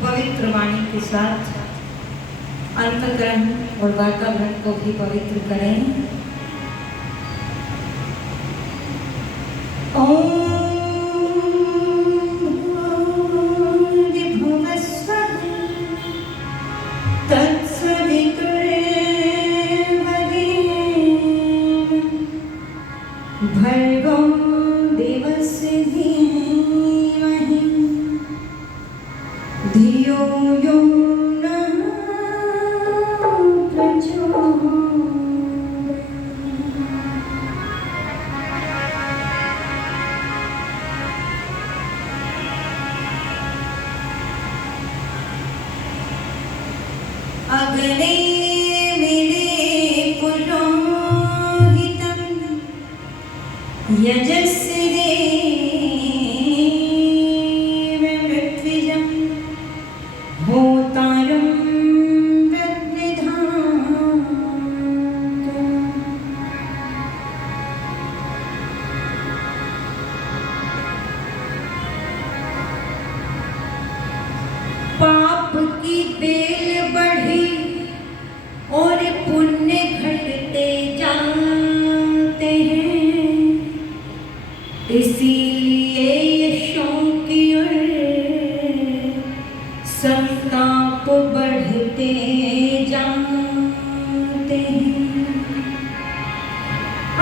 पवित्र वाणी के साथ अंतःकरण और वातावरण को भी पवित्र करें। ओम भूर्भुवस्सुः तत्सवितुर्वरेण्यं भर्गो देवस्य धीमहि धियो यो नः प्रचोदयात्। अग्ने मिले पुरोहितं यजस्रे मृत्विजं होतारं प्रद्विधान्तु। पाप की बेल बढ़ी और पुण्य घटते जाते हैं, इसीलिए यशों की ओर संताप बढ़ते जाते हैं।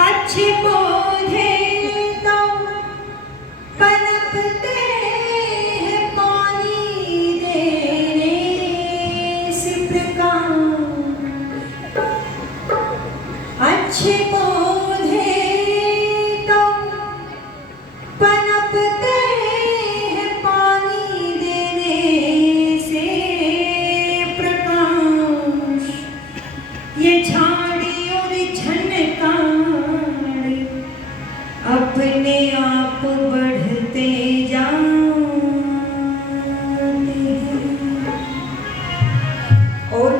अच्छे पौधे तो पनपते हैं पानी देने से प्रकार। अच्छे पौधे तो पनपते हैं पानी देने से प्रकाश। ये झाड़ी और झनकार अपने आप बढ़ते जाते हैं। और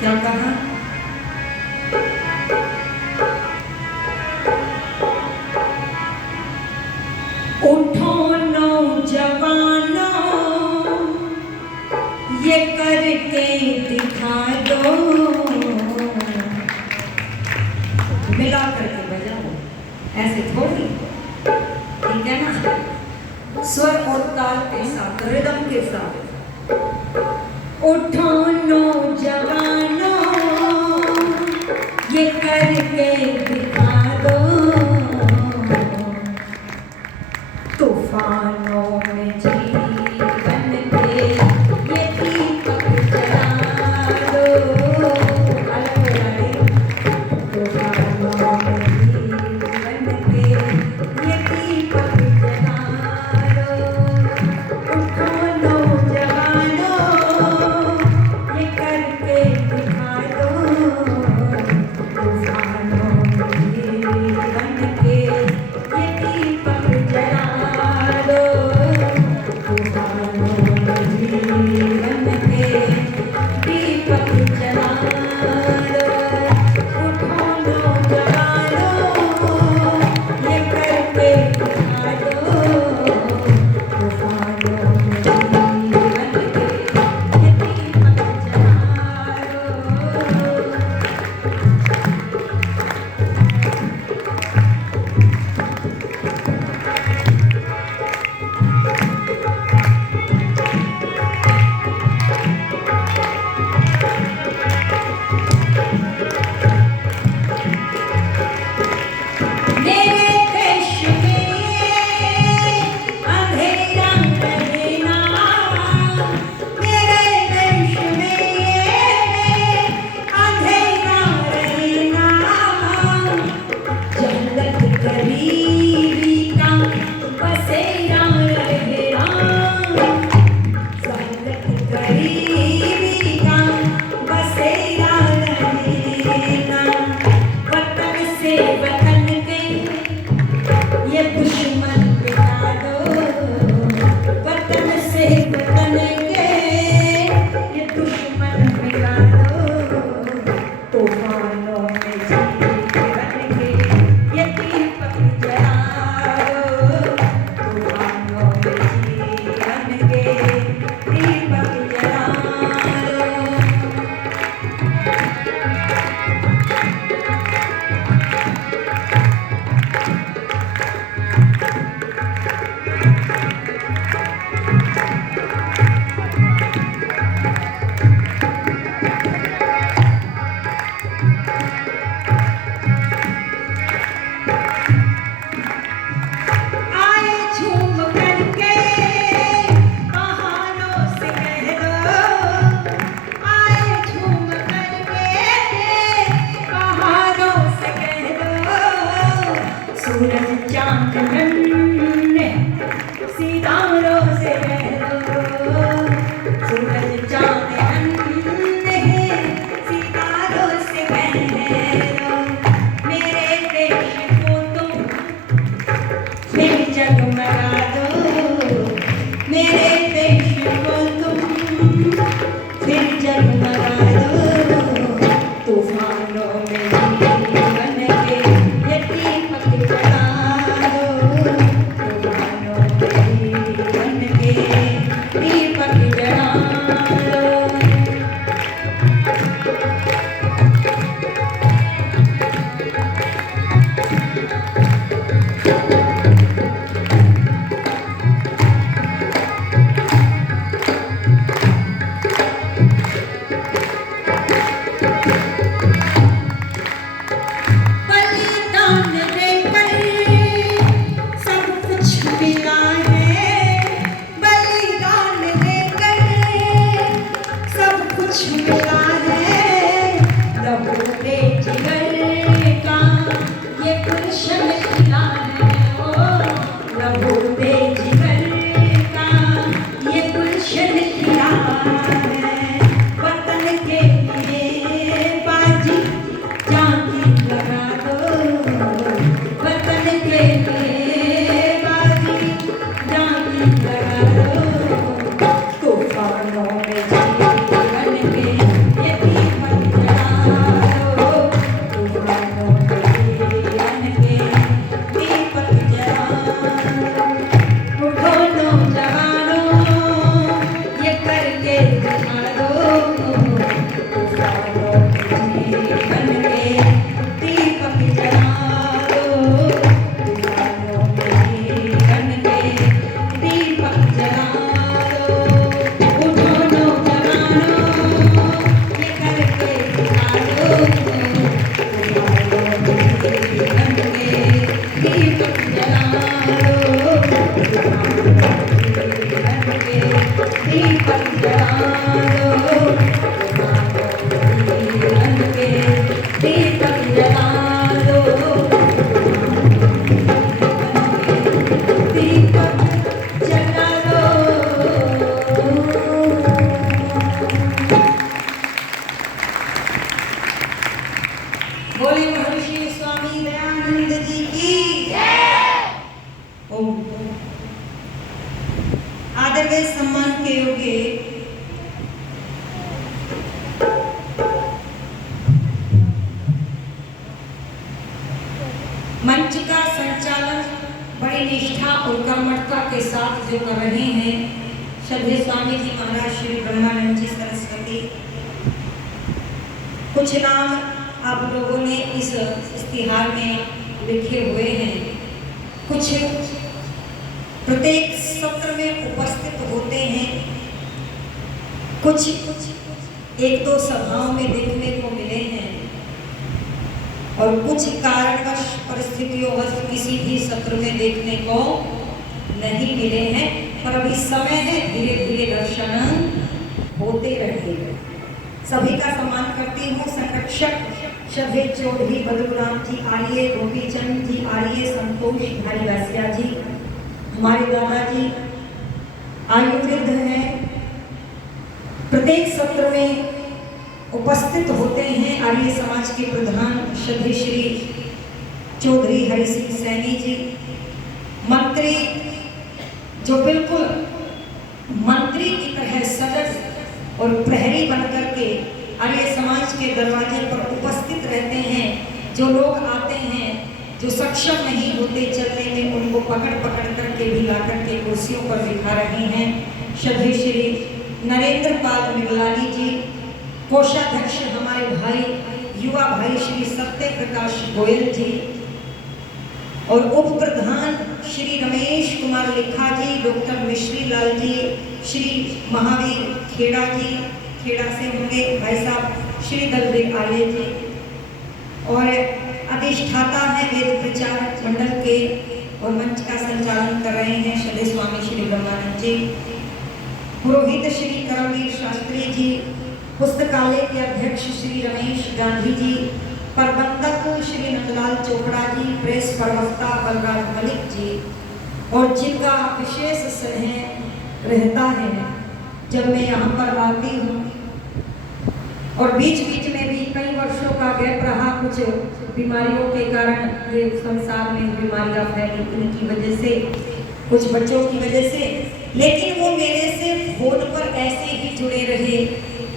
क्या कहा? उठो नौजवानों, ये करके दिखा दो। मिला करके बजाओ, ऐसे थोड़ी, ठीक है ना? स्वर और ताल के साथ, रिदम के साथ। उठो नौजवानों, ये करके दिखा दो। तूफानों में जीवन के ये दीपक जला दो। तूफानों में जीवन के ये दीपक जला दो। उठो नौजवानों, ये करके दिखा दो। तूफानों बोले महर्षि स्वामी दयानंद जी की ओम। आदर व सम्मान के योग्य मंच का संचालन बड़ी निष्ठा और कर्मठता के साथ जो कर रहे हैं श्रद्धेय स्वामी जी महाराज श्री ब्रह्मानंद जी सरस्वती। कुछ नाम आप लोगों ने इस इश्तिहार में लिखे हुए हैं। कुछ प्रत्येक सत्र में उपस्थित होते हैं, कुछ एक दो सभाओं में देखने को मिले हैं और कुछ कारणवश परिस्थितियोंवश किसी भी सत्र में देखने को नहीं मिले हैं। पर अभी समय है, धीरे धीरे दर्शन होते रहेंगे। सभी का सम्मान करती हूँ। संरक्षक श्रद्धेय चौधरी बद्रूराम जी आर्य, गोपीचंद जी आर्य, संतोष भाई वैश्या जी, हमारे दादाजी आयुर्वेद हैं, प्रत्येक सत्र में उपस्थित होते हैं। आर्य समाज के प्रधान श्रद्धेय श्री चौधरी हरि सिंह सैनी जी, मंत्री जो बिल्कुल मंत्री की तरह सजग और प्रहरी बनकर के आर्य समाज के दरवाजे पर उपस्थित रहते हैं। जो लोग आते हैं, जो सक्षम नहीं होते चलने में, उनको पकड़ पकड़ करके भी ला करके कुर्सियों पर बिठा रहे हैं। श्रद्धेय श्री नरेंद्र पाल मिगलानी जी, कोषाध्यक्ष हमारे भाई युवा भाई श्री सत्य प्रकाश गोयल जी और उप प्रधान श्री रमेश कुमार लिखा जी, डॉक्टर मिश्री लाल जी, श्री महावीर खेड़ा जी, खेड़ा से होंगे भाई साहब श्री दलदेव आर्य जी, और अधिष्ठाता है वेद प्रचार मंडल के और मंच का संचालन कर रहे हैं श्रद्धेय स्वामी श्री ब्रह्मानंद जी, पुरोहित श्री करमवीर शास्त्री जी, पुस्तकालय के अध्यक्ष श्री रमेश गांधी जी, प्रबंधक श्री नंदलाल चोपड़ा जी, प्रेस प्रवक्ता बलराज मलिक जी, और जिनका विशेष स्नेह रहता है जब मैं यहाँ पर आती हूँ। और बीच बीच में भी कई वर्षों का गैप रहा, कुछ बीमारियों के कारण ये संसार में बीमारियाँ फैली इनकी वजह से, कुछ बच्चों की वजह से, लेकिन वो मेरे से फोन पर ऐसे ही जुड़े रहे,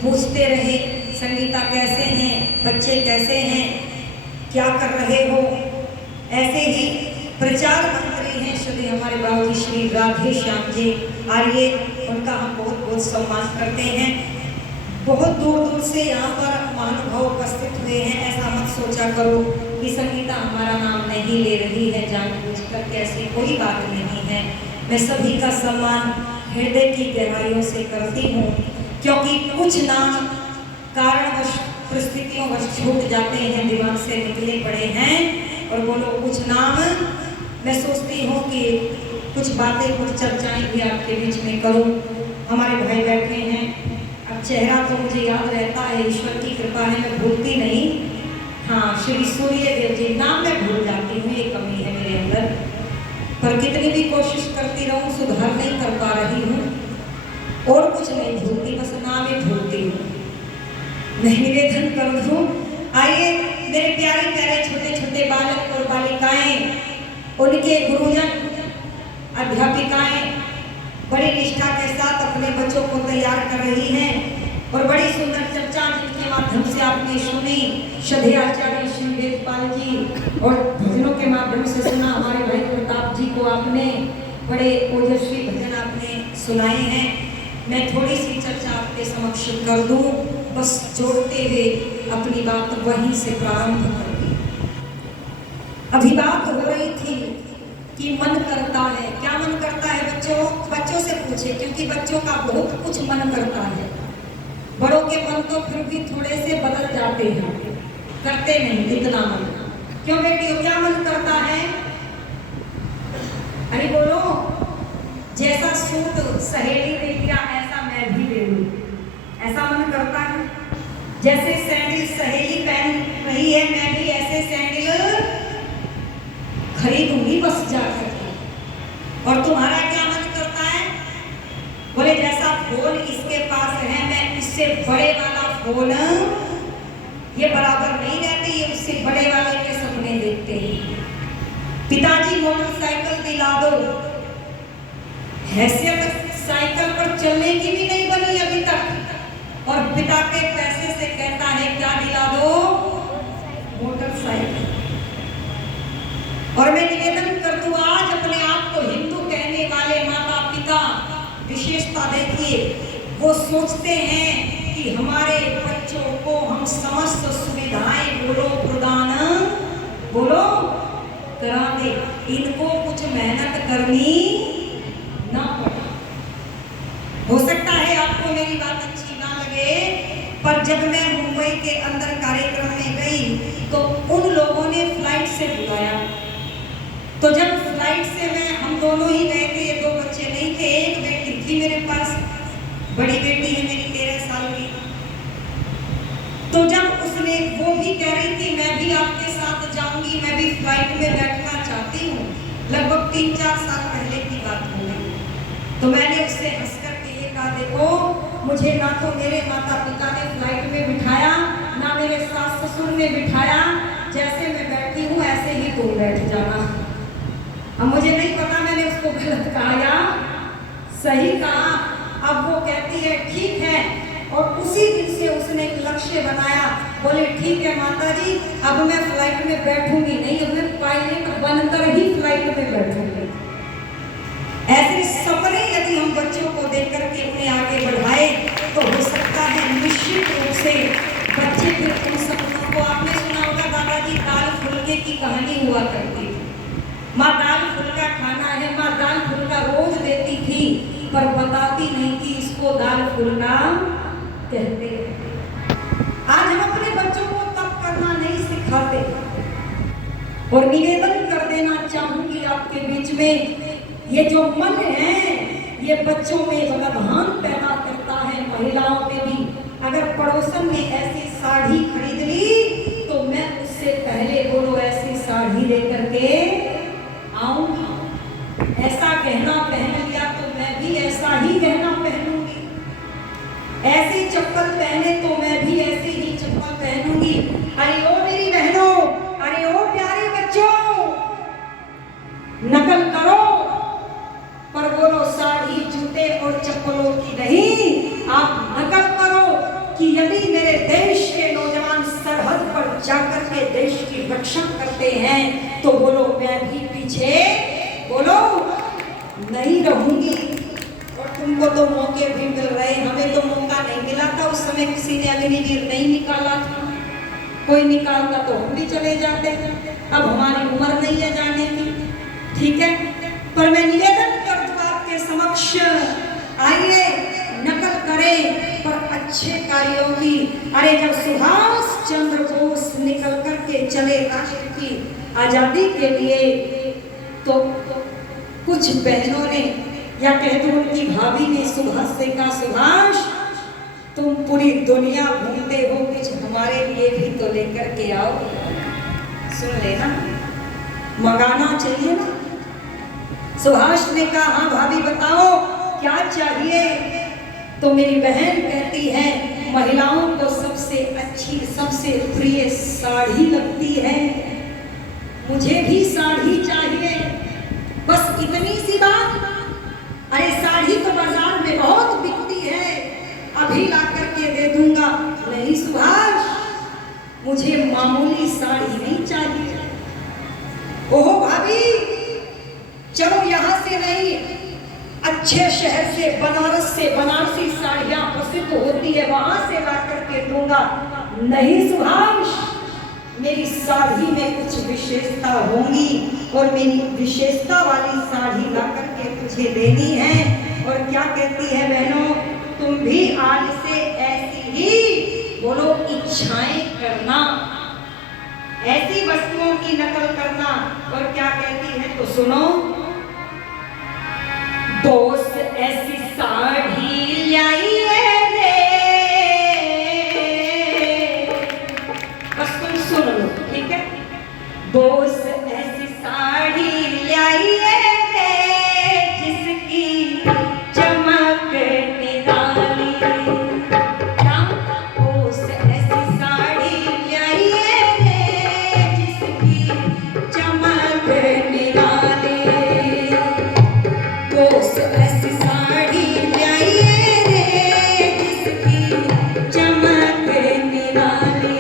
पूछते रहे संगीता कैसे हैं, बच्चे कैसे हैं, क्या कर रहे हो। ऐसे ही प्रचार मंत्री हैं श्री हमारे बाबूजी श्री राधे श्याम जी आर्य, उनका हम बहुत बहुत सम्मान करते हैं। बहुत दूर दूर से यहाँ पर महानुभाव उपस्थित हुए हैं। ऐसा मत सोचा करो कि संगीता हमारा नाम नहीं ले रही है जानबूझकर, कैसे, कोई बात नहीं है। मैं सभी का सम्मान हृदय की गहराइयों से करती हूँ, क्योंकि कुछ नाम कारणवश परिस्थितियों वश छूट जाते हैं, दिमाग से निकले पड़े हैं। और वो लोग कुछ नाम मैं सोचती हूँ कि कुछ बातें, कुछ चर्चाएं भी आपके बीच में करूँ। हमारे भाई बैठे हैं, अब चेहरा तो मुझे याद रहता है, ईश्वर की कृपा है, मैं भूलती नहीं। हाँ, श्री सूर्यदेव जी, नाम मैं भूल जाती हूँ, ये कमी है मेरे अंदर, पर कितनी भी कोशिश करती रहूँ सुधार नहीं कर पा रही हूँ। और कुछ नहीं भूलती, बस नाम ही भूलती हूँ। मैं निवेदन कर दूँ, आइए मेरे प्यारे प्यारे छोटे छोटे बालक और बालिकाएं, उनके गुरुजन अध्यापिकाएं बड़ी निष्ठा के साथ अपने बच्चों को तैयार कर रही हैं और बड़ी सुंदर चर्चा जिनके माध्यम से आपने सुनी, श्रद्धेय आचार्य श्री वेदपाल जी, और भजनों के माध्यम से सुना हमारे भाई प्रताप जी को आपने, बड़े ओजस्वी भजन आपने सुनाए हैं। मैं थोड़ी सी चर्चा आपके समक्ष कर दूं, बस जोड़ते हुए अपनी बात वहीं से प्रारंभ करूंगी। अभी बात हो रही थी कि मन करता है, क्या मन करता है बच्चों? बच्चों से पूछे, क्योंकि बच्चों का बहुत कुछ मन करता है। बड़ों के मन तो फिर भी थोड़े से बदल जाते हैं, करते नहीं इतना मन। क्यों बेटियों, क्या मन करता है? अरे बोलो। जैसा सूट सहेली ने लिया ऐसा मैं भी ले लूं, ऐसा मन करता है। जैसे सैंडल सहेली पहन रही है, मैं भी ऐसे सैंडल खरीदूंगी बस जाकर। और तुम्हारा क्या मन करता है? बोले जैसा फोन इसके पास है, मैं इससे बड़े वाला फोन, ये बराबर नहीं रहते, ये उससे बड़े वाले के सपने देखते हैं। पिताजी मोटरसाइकिल दिला दो, हैसियत साइकिल पर चलने की भी नहीं बनी अभी तक, और पिता के पैसे से कहता है क्या दिला दो? मोटरसाइकिल। और मैं निवेदन कर दूं, आज अपने आप को हिंदू कहने वाले माता पिता, विशेषता देखिए, वो सोचते हैं कि हमारे बच्चों को हम समस्त सुविधाएं बोलो करा दे, इनको कुछ मेहनत करनी ना पड़े। हो सकता है आपको मेरी बात अच्छी ना लगे, पर जब मैं मुंबई के अंदर कार्यक्रम में गई तो उन लोगों ने फ्लाइट से बुलाया। तो जब फ्लाइट से हम दोनों ही गए थे, ये दो बच्चे नहीं थे, एक बेटी थी मेरे पास, बड़ी बेटी है मेरी 13 साल की। तो जब उसने, वो भी कह रही थी मैं भी आपके साथ जाऊंगी, मैं भी फ्लाइट में बैठना चाहती हूँ, लगभग 3-4 साल पहले की बात हो गई। तो मैंने उससे हंस करके ये कहा, देखो मुझे ना तो मेरे माता पिता ने फ्लाइट में बिठाया, ना मेरे सास ससुर ने बिठाया, जैसे मैं बैठी हूँ ऐसे ही तुम बैठ जाना। अब मुझे नहीं पता मैंने उसको गलत कहा या सही कहा। अब वो कहती है ठीक है, और उसी दिन से उसने एक लक्ष्य बनाया, बोले ठीक है माता जी, अब मैं फ्लाइट में बैठूंगी नहीं, अब मैं पायलट बनकर ही फ्लाइट में बैठूंगी। ऐसे सपने यदि हम बच्चों को देख करके उन्हें आगे बढ़ाए तो हो सकता है निश्चित रूप से बच्चे फिर उन सपनों को, आपने सुना होगा दादाजी दाल फुल्के की कहानी हुआ करती थी। माँ दाल फुल्का खाना है, माँ दाल फुल्का रोज देती थी, पर बताती नहीं थी इसको दाल फुल्का कहते हैं। आज हम अपने बच्चों को तप करना नहीं सिखाते। और निवेदन कर देना चाहूंगी आपके बीच में, ये जो मन है ये बच्चों में व्यवधान पैदा करता है, महिलाओं में भी। अगर पड़ोसन ने ऐसी साड़ी खरीद ली तो मैं उससे पहले बोलो ऐसी साड़ी लेकर के आऊंगी। ऐसा गहना पहन लिया तो मैं भी ऐसा ही गहना पहनूंगी, ऐसी चप्पल पहने तो मैं भी ऐसी ही चप्पल पहनूंगी। अरे ओ मेरी बहनों, अरे ओ प्यारे बच्चों, नकल करो पर बोलो साड़ी जूते और चप्पलों की नहीं। आप नकल करो कि यदि मेरे देश के नौजवान सरहद पर जाकर के देश की रक्षा करते हैं तो बोलो मैं भी पीछे बोलो नहीं रहूंगी। और तुमको तो मौके भी मिल रहे, हमें तो मौका नहीं मिला था उस समय, किसी ने अग्निवीर नहीं निकाला था, कोई निकालता तो हम भी चले जाते। अब हमारी उम्र नहीं है जाने की, ठीक है। पर मैं निवेदन कर दूं आपके समक्ष, आइए नकल करें पर अच्छे कार्यों की। अरे जब सुभाष चंद्र बोस निकल करके चले राष्ट्र की आजादी के लिए तो कुछ बहनों ने, या कह दो उनकी भाभी ने सुभाष से कहा, सुभाष तुम पूरी दुनिया घूमते हो, कुछ हमारे लिए भी तो लेकर के आओ। सुन लेना, मंगाना चाहिए ना। सुभाष ने कहा हाँ भाभी बताओ क्या चाहिए। तो मेरी बहन कहती है महिलाओं को सबसे अच्छी सबसे प्रिय साड़ी लगती है, मुझे भी साड़ी चाहिए, बस इतनी सी बात। अरे साड़ी तो बाजार में बहुत बिकती है, अभी ला करके दे दूंगा। नहीं सुभाष, मुझे मामूली साड़ी नहीं चाहिए। ओहो भाभी, चलो यहाँ से नहीं, अच्छे शहर से बनारस से बनारसी साड़ियाँ प्रसिद्ध होती है, वहां से ला करके दूंगा। नहीं सुभाष, मेरी साड़ी में कुछ विशेषता होंगी और मेरी विशेषता वाली साड़ी ला करके तुझे देनी है। और क्या कहती है बहनों, तुम भी आज से ऐसी ही बोलो इच्छाएं करना, ऐसी वस्तुओं की नकल करना। और क्या कहती है तो सुनो, दोस्त ऐसी साड़ी लाइए रे, बस तुम सुन लो ठीक है। दोस्त ऐसी साड़ी लाइए रे जिसकी चमक निराली। दोस्त ऐसी साड़ी लाइए रे जिसकी चमक निराली। दोस्त ऐसी साड़ी लाइए रे जिसकी चमक निराली।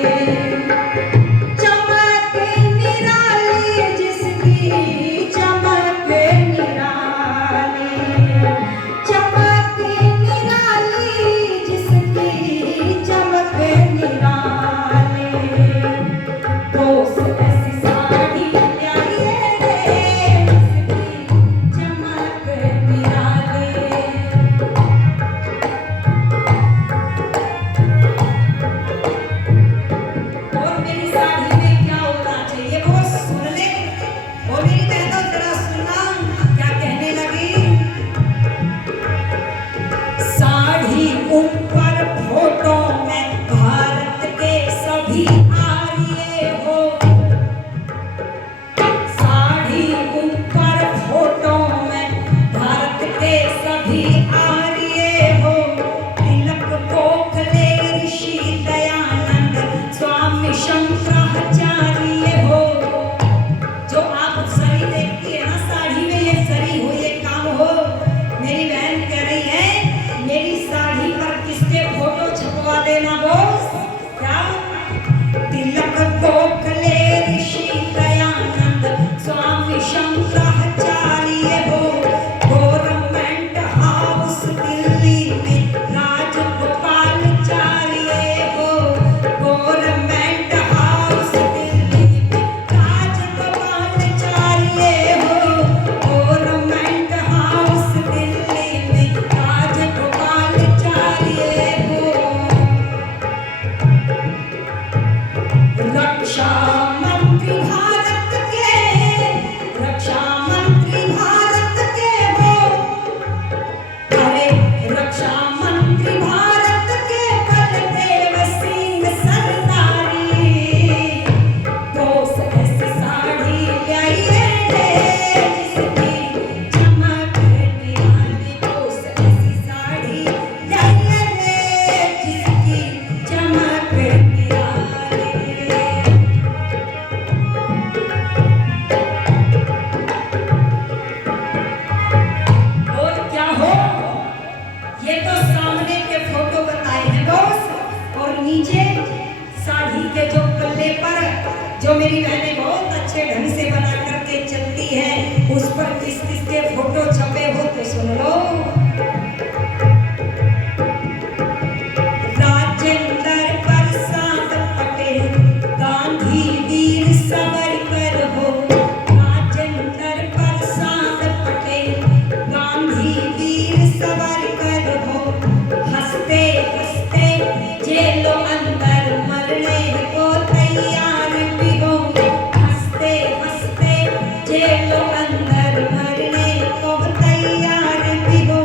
चमक निराली जिसकी चमक निराली। चमक निराली जिसकी चमक निराली। दोस्त ऐसी साड़ी लाइए रे जिसकी चमक निराली। और मेरी साड़ी में क्या होना चाहिए वो सुन ले। और मेरी बहनों जरा सुनना क्या कहने लगी। साड़ी ऊपर फोटो में भारत के सभी आर्य हो। साड़ी ऊपर फोटो में भारत के सभी आर्य हो। तिलक गोखले ऋषि दयानंद स्वामी शंकराचार्य हो। जो आप सरी देखती है ना साड़ी में, ये सरी हो ये काम हो। मेरी बहन कह रही है मेरी साड़ी पर किसके फोटो छपवा देना बोस। क्या तिलक गोखले ऋषि दयानंद स्वामी शंकराचार्य हो। गवर्नमेंट हाउस दिल्ली में राजगोपालाचार्य हो। गवर्नमेंट हाउस दिल्ली में राजगोपालाचार्य हो। गवर्नमेंट हाउस दिल्ली में राजगोपालाचार्य हो। रक्षा मंत्री भारत के, रक्षा मंत्री भारत के हो। अरे रक्षा मंत्री भारत के बलदेव सिंह सरदारी। दोस्त ऐसी साड़ी लाइए रे जिसकी चमक निराली। दोस्त ऐसी साड़ी लाइए रे जिसकी चमक निराली। और क्या हो, ये तो सामने के फोटो बताए हैं बॉस। और नीचे साड़ी के जो पल्ले पर जो मेरी बहनें बहुत अच्छे ढंग से बना करके चलती है, उस पर किस किस के फोटो छपे हो तो सुन लो। राजेंद्र प्रसाद पटेल गांधी वीर सावरकर हो। राजेंद्र प्रसाद पटेल गांधी वीर सावरकर हो। हंसते हंसते जेलों अंदर मरने को तैयार भी हो। हंसते हंसते जेलों अंदर मरने को तैयार भी हो।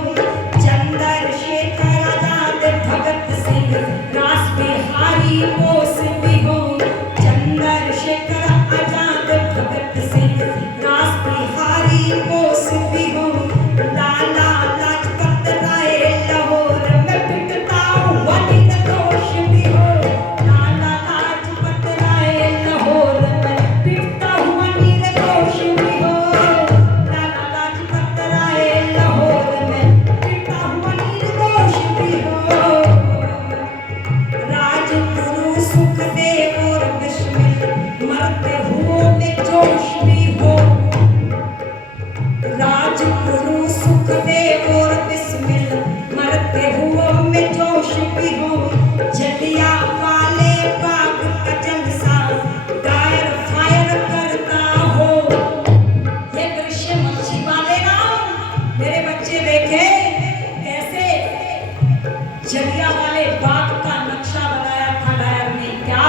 जलियांवाले बाग का नक्शा बनाया था डायर ने क्या?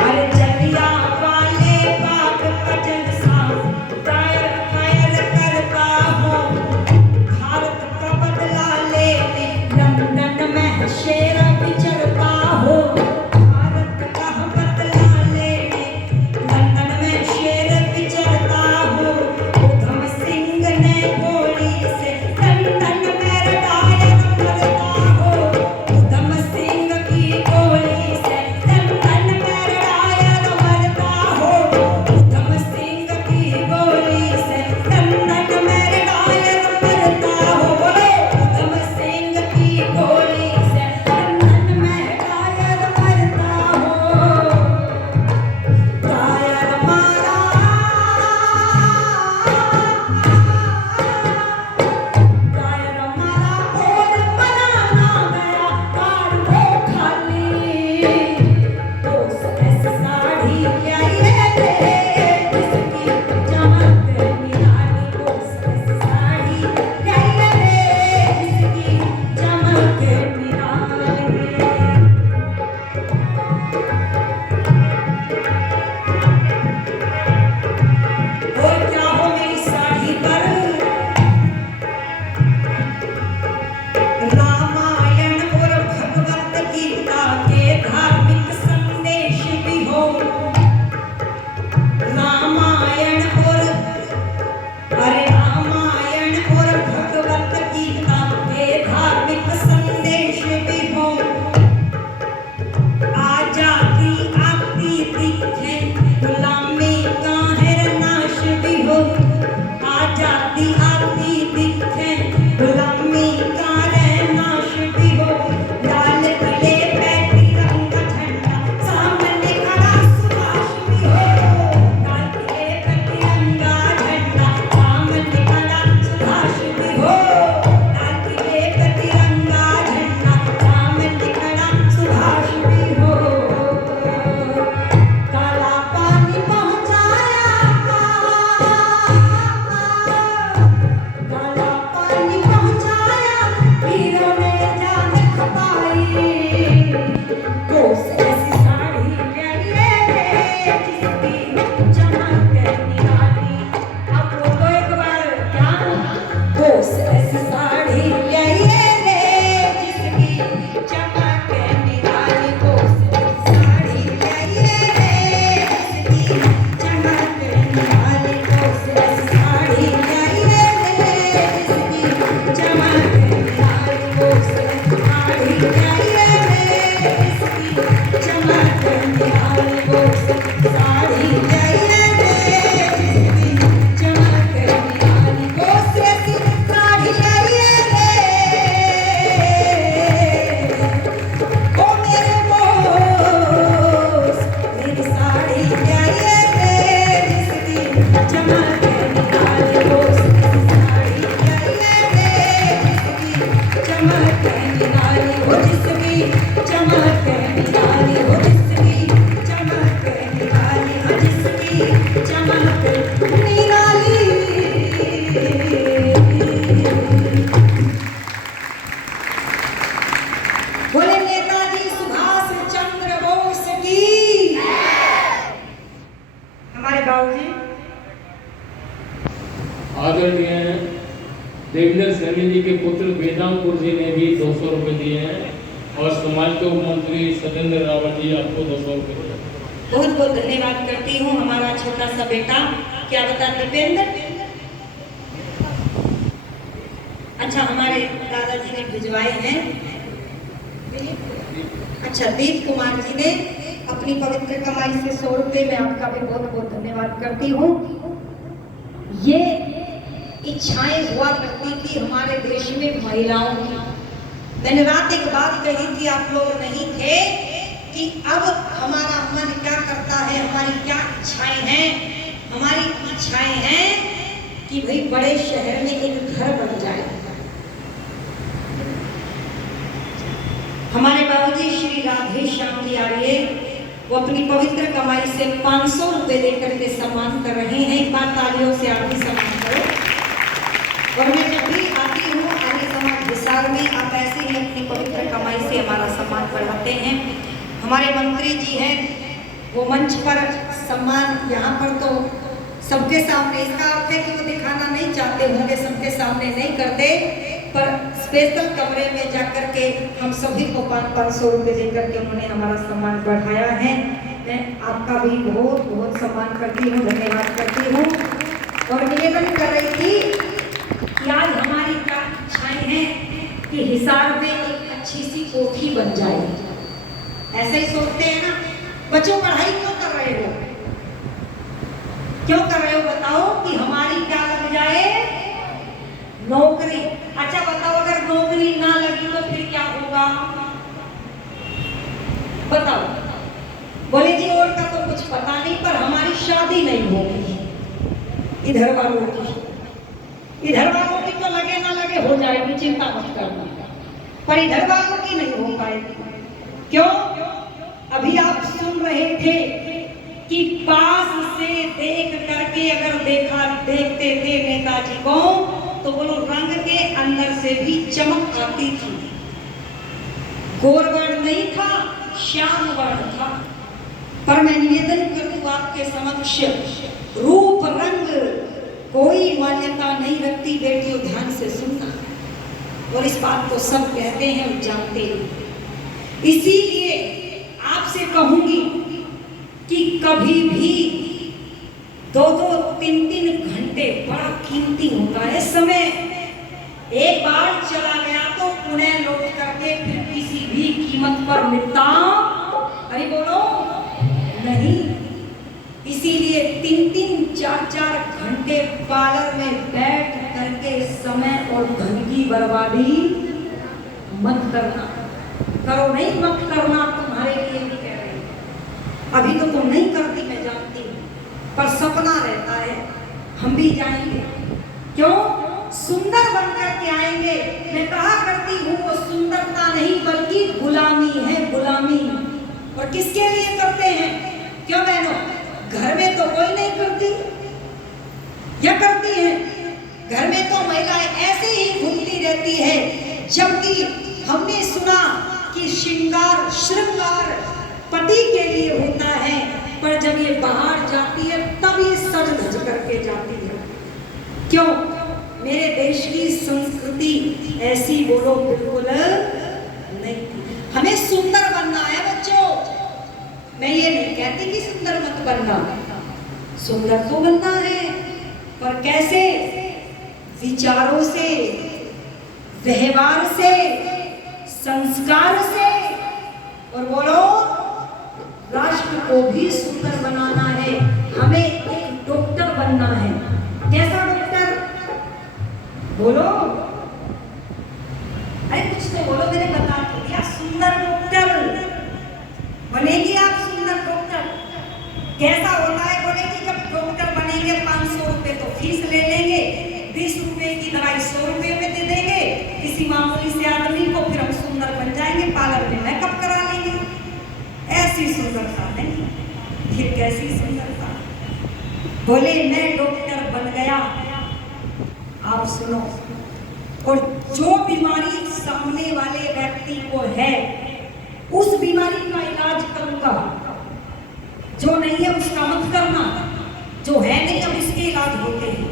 अरे जलियांवाले बाग का जलसा डायर फायर करता हो, भारत का बदला लेने लंदन में शेर विचरता हो, भारत का बदला लेने लंदन में शेर विचरता हो। उधम सिंह ने गोली से लंदन में डायर मरता हो, उधम सिंह की गोली से लंदन में डायर मरता हो, उधम सिंह की गोली से लंदन में डायर मरता हो। बोलो उधम सिंह की गोली से लंदन में डायर मरता हो। डायर मारा, डायर मारा और मनाना गया कार वो खाली। दोस्त ऐसी साड़ी लाई रे जिसकी चमक निराली, दोस्त ऐसी साड़ी लाई रे जिसकी चमक निराली। और क्या हो मेरी साड़ी पर रामायण और भगवत गीता के धार्मिक संदेश भी हो। रामायण और भगवत गीता के धार्मिक संदेश भी हो। आजादी आती दिखे, गुलामी का नाश भी हो। आजादी आती दिखे, गुलामी का नाश भी हो। लाल किले पे तिरंगा झंडा, सामने खड़ा सुभाष भी हो। लाल किले पे तिरंगा झंडा, सामने खड़ा सुभाष भी हो। लाल किले पे तिरंगा झंडा, सामने खड़ा सुभाष भी हो। काला पानी पहुंचाया, काला पानी पहुंचाया, वीरों ने जान खपाई। दोस्त ऐसी साड़ी लाई रे जिसकी चमक निराली। आप बोलो एक बार क्या? दोस्त ऐसी साड़ी लाई रे जिसकी चमक निराली, दोस्त ऐसी साड़ी लाई रे जिसकी चमक निराली, दोस्त ऐसी साड़ी लाई रे जिसकी चमक निराली, दोस्त ऐसी साड़ी लाई रे जिसकी चमक निराली, दोस्त ऐसी साड़ी लाई रे जिसकी चमक निराली, दोस्त ऐसी साड़ी लाई रे। ओ मेरे दोस्त मेरी साड़ी लाई रे जिसकी चमक निराली, दोस्त ऐसी साड़ी लाई रे जिसकी चमक निराली, हो जिसकी चमक निराली, हो जिसकी चमक निराली, हो जिसकी चमक निराली। बोले नेताजी सुभाष चंद्र बोस की। हमारे बाबूजी आदरणीय देवेंद्र सैनी जी के पुत्र वेदांतपुर जी ने भी 200 रुपए दिए हैं और समाज के उप मंत्री सत्येंद्र रावत जी आपको 200 रुपए दिए। बहुत बहुत धन्यवाद करती हूँ। हमारा छोटा सा बेटा क्या बता दीपेंद्र, अच्छा हमारे दादाजी ने भिजवाए हैं। अच्छा दीप कुमार जी ने अपनी पवित्र कमाई से 100 रुपए में आपका भी बहुत बहुत धन्यवाद करती हूँ। ये इच्छाएं हुआ करती थी हमारे देश में महिलाओं की। मैंने रात एक बात कही थी, आप लोग नहीं थे, कि अब हमारा मन क्या करता है, हमारी क्या इच्छाएं हैं। हमारी इच्छाएं हैं कि भाई बड़े शहर में एक घर बन जाए। हमारे बाबूजी श्री राधे श्याम जी आर्य वो अपनी पवित्र कमाई से 500 रुपए देकर के सम्मान कर रहे हैं। एक बार तालियों से आप भी सम्मान करो। और मैं जब भी आती हूँ आर्य समाज हिसार साल में आप ऐसे ही अपनी पवित्र कमाई से हमारा सम्मान बढ़ाते हैं। हमारे मंत्री जी हैं, वो मंच पर सम्मान यहाँ पर तो सबके सामने, इसका अर्थ है कि वो दिखाना नहीं चाहते होंगे, सबके सामने नहीं करते, पर स्पेशल कमरे में जाकर के हम सभी को 500 रुपये देकर के उन्होंने हमारा सम्मान बढ़ाया है। मैं आपका भी बहुत बहुत सम्मान करती हूँ, धन्यवाद करती हूँ और निवेदन कर रही थी कि आज हमारी क्या इच्छाएं हैं कि हिसार में एक अच्छी सी कोठी बन जाए। ऐसे ही सोचते हैं ना, बच्चों पढ़ाई क्यों कर रहे हो, क्यों कर रहे हो बताओ, कि हमारी क्या लग जाए, नौकरी। अच्छा बताओ, अगर नौकरी ना लगी तो फिर क्या होगा बताओ। बोले जी और का तो कुछ पता नहीं, पर हमारी शादी नहीं होगी। इधर वालों की तो लगे ना लगे हो जाएगी, चिंता मत करना, पर इधर वालों की नहीं हो पाएगी। क्यों? अभी आप सुन रहे थे कि पास से देख करके अगर देखते थे नेताजी को, तो बोलो रंग के अंदर से भी चमक आती थी। गोरवर्ण नहीं था, श्याम वर्ण था। पर मैं निवेदन करूं आपके समक्ष, रूप रंग कोई मान्यता नहीं रखती। बेटियों ध्यान से सुनना, और इस बात को सब कहते हैं और जानते हैं। इसीलिए आपसे कहूंगी कि कभी भी 2-2, 3-3 घंटे बड़ा कीमती होता है समय। एक बार चला गया तो पुनः लौट करके फिर किसी भी कीमत पर मिलता अरे बोलो नहीं। इसीलिए 3-3, 4-4 घंटे पार्लर में बैठ करके समय और धन की बर्बादी मत करना। करो नहीं, मत करना, तुम्हारे लिए भी कह रही हूं। अभी तो तुम नहीं करती, मैं जानती हूँ, पर सपना रहता है हम भी जाएंगे। क्यों? सुंदर बनकर के आएंगे। मैं कहा करती हूँ वो सुंदरता नहीं बल्कि गुलामी है, गुलामी। और किसके लिए करते हैं? क्यों बहनों? घर में तो कोई नहीं करती, या करती है? घर में तो महिलाएं ऐसे ही घूमती रहती है, जबकि हमने सुना कि श्रृंगार पति के लिए होता है, पर जब ये बाहर जाती है तब ये सज धज करके जाती है। क्यों? मेरे देश की संस्कृति ऐसी बोलो बिल्कुल नहीं। हमें सुंदर बनना है बच्चों। मैं ये नहीं कहती कि सुंदर मत बनना, सुंदर तो बनना है, पर कैसे? विचारों से, व्यवहार से, संस्कार से, और बोलो राष्ट्र को भी सुंदर बनाना है। हमें एक डॉक्टर बनना है। कैसा डॉक्टर? बोलो, अरे कुछ तो बोलो, मैंने बता तो दिया। सुंदर डॉक्टर बनेगी आप, सुंदर डॉक्टर। कैसा होता है? बोले कि जब डॉक्टर बनेंगे 500 रुपए तो फीस ले लेंगे, 20 रुपए की दवाई 100 रुपए में दे देंगे किसी मामूली से आदमी को, फिर हम सुंदर बन जाएंगे, पार्लर में मेकअप करा लेंगे। ऐसी सुंदरता नहीं, फिर कैसी सुंदरता? बोले मैं डॉक्टर बन गया, आप सुनो, और जो बीमारी सामने वाले व्यक्ति को है उस बीमारी का इलाज करूंगा। जो नहीं है उसका मत करना, जो है नहीं अब इसके इलाज होते हैं।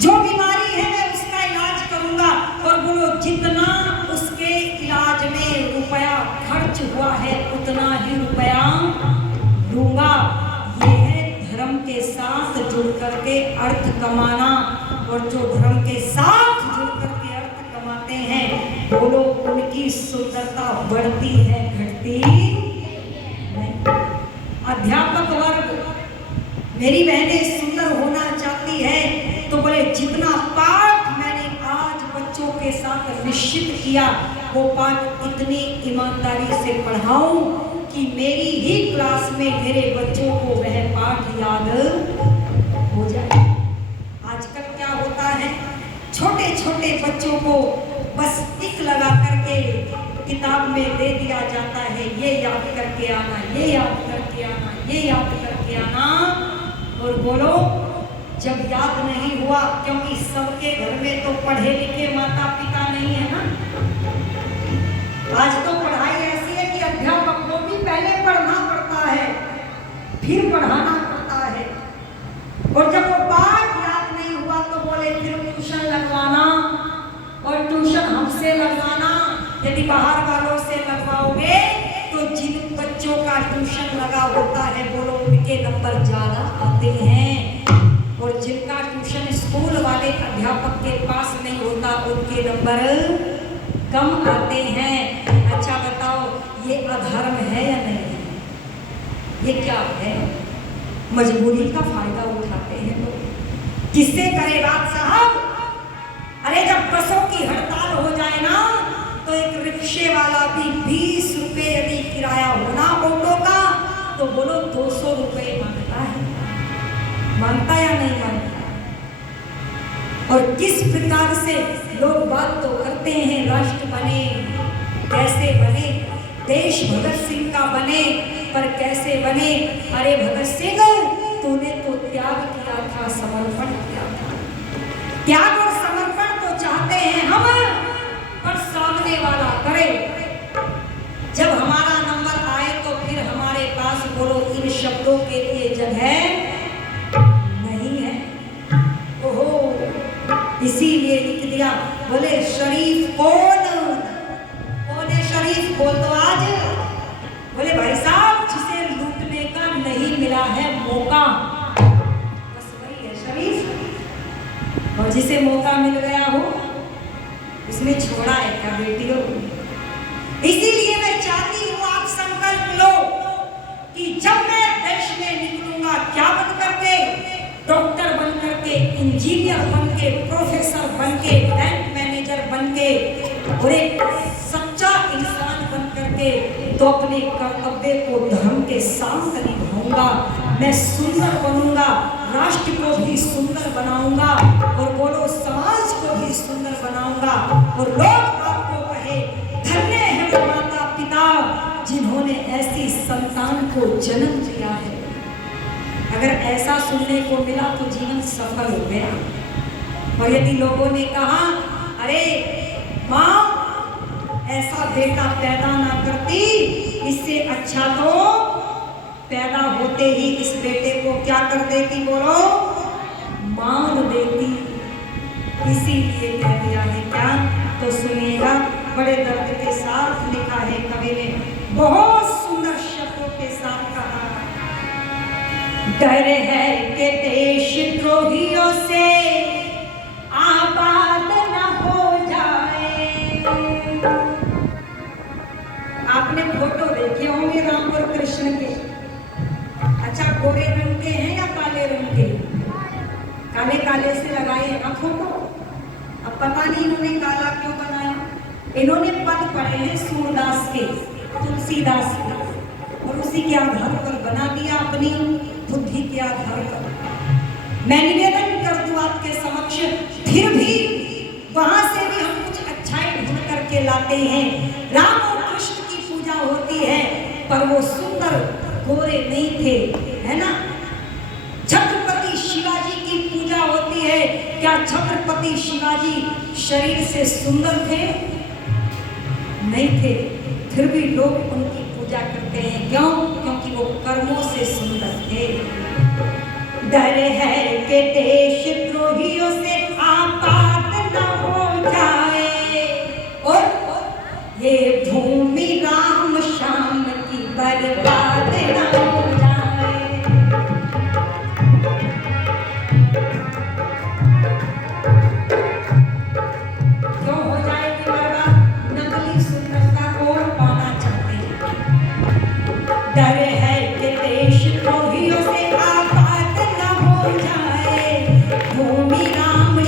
जो बीमारी है मैं उसका इलाज करूंगा, और बोलो जितना उसके इलाज में रुपया खर्च हुआ है उतना ही रुपया लूंगा। ये है धर्म के साथ जुड़ करके अर्थ कमाना, और जो धर्म के साथ जुड़ करके अर्थ कमाते हैं बोलो उनकी सुंदरता बढ़ती है, घटती नहीं। अध्यापक वर्ग, मेरी बहनें सुंदर होना चाहती है तो बोले जितना पाठ मैंने आज बच्चों के साथ निश्चित किया वो पाठ इतनी ईमानदारी से पढ़ाऊं कि मेरी ही क्लास में मेरे बच्चों को वह पाठ याद हो जाए। आजकल क्या होता है, छोटे छोटे बच्चों को बस टिक लगा करके किताब में दे दिया जाता है, ये याद करके आना, ये याद करके आना, ये याद करके आना। और बोलो जब याद नहीं हुआ, क्योंकि सबके घर में तो पढ़े लिखे माता पिता नहीं है ना, आज तो पढ़ाई ऐसी है कि अध्यापक को भी पहले पढ़ना पड़ता है, फिर पढ़ाना पड़ता है। और जब वो पाठ याद नहीं हुआ तो बोले फिर ट्यूशन लगवाना, और ट्यूशन हमसे लगवाना। यदि बाहर वालों से लगवाओगे तो जिन बच्चों का ट्यूशन लगा होता है बोलो उनके नंबर ज्यादा आते हैं, और जिनका ट्यूशन स्कूल वाले अध्यापक के पास नहीं होता उनके नंबर कम आते हैं। अच्छा बताओ, ये अधर्म है या नहीं? ये क्या है? मजबूरी का फायदा उठाते हैं लोग। किससे करे बात साहब? अरे जब बसों की हड़ताल हो जाए ना तो एक रिक्शे वाला भी 20 रुपए यदि किराया होना ऑटो का तो बोलो 200 रुपए मांगता है। मांगता या नहीं मांगता? और किस प्रकार से लोग बात तो करते हैं राष्ट्र बने, कैसे बने, देश भगत सिंह का बने, पर कैसे बने? अरे भगत सिंह, तूने तो त्याग किया था, समर्पण किया था। त्याग और समर्पण तो चाहते हैं हम, पर सामने वाला करे। जब हमारा नंबर आए तो फिर हमारे पास बोलो इन शब्दों के लिए जगह नहीं है। ओहो, इसीलिए लिख दिया, बोले शरीफ कौन है? शरीफ बोल दो आज। बोले भाई साहब, जिसे लूटने का नहीं मिला है मौका, बस वही है शरीफ। और जिसे मौका मिल गया हो उसने छोड़ा है क्या बेटियों? इसीलिए मैं चाहती हूँ आप संकल्प लो कि जब मैं देश में निकलूंगा, क्या बन करके? डॉक्टर बन करके, इंजीनियर बन के, प्रोफेसर बन के, बैंक मैनेजर बन के, और एक सच्चा इंसान बन करके तो अपने कर्तव्य को धर्म के साथ निभाऊंगा। मैं सुंदर बनूंगा, राष्ट्र को भी सुंदर बनाऊंगा, और बोलो समाज को भी सुंदर बनाऊंगा। और लोग आपको कहे धन्य है वो माता पिता जिन्होंने ऐसी संतान को जन्म दिया है। अगर ऐसा सुनने को मिला तो जीवन सफल हो गया। और यदि लोगों ने कहा अरे माँ ऐसा बेटा पैदा ना करती, इससे अच्छा तो पैदा होते ही इस बेटे को क्या कर देती? बोलो मार देती। इसीलिए कह दिया है क्या? तो सुनिएगा, बड़े दर्द के साथ लिखा है कवि ने, बहुत सुंदर शब्दों के साथ कहा, डर है कि देशद्रोहियों से आबाद न हो जाए। आपने फोटो देखे होंगे राम और कृष्ण के। अच्छा, गोरे रंग के हैं या काले रंग के? काले काले से लगाए आंखों को। अब पता नहीं इन्होंने काला क्यों बनाया। इन्होंने पद पढ़े हैं सूरदास के, तुलसीदास के, और उसी के आधार पर बना दिया, अपनी बुद्धि के आधार पर। मैं निवेदन कर दूं आपके समक्ष, फिर भी वहां से भी हम कुछ अच्छाई ढूंढ करके लाते हैं। राम और कृष्ण की पूजा होती है, पर वो सुंदर गोरे नहीं थे, है ना। छत्रपति शिवाजी की पूजा होती है, क्या छत्रपति शिवाजी शरीर से सुंदर थे? नहीं थे, फिर भी लोग उनकी पूजा करते हैं। क्यों? क्योंकि वो कर्मों से सुंदर थे। डर है कि देशद्रोहियों से आपात न हो जाए, और ये भूमि राम श्याम की बर्बाद न हो जाए। क्यों हो जाएगी बर्बाद? नकली सुंदरता को पाना चाहते हैं। डर है कि देशद्रोहियों से आपात न हो जाए, भूमि राम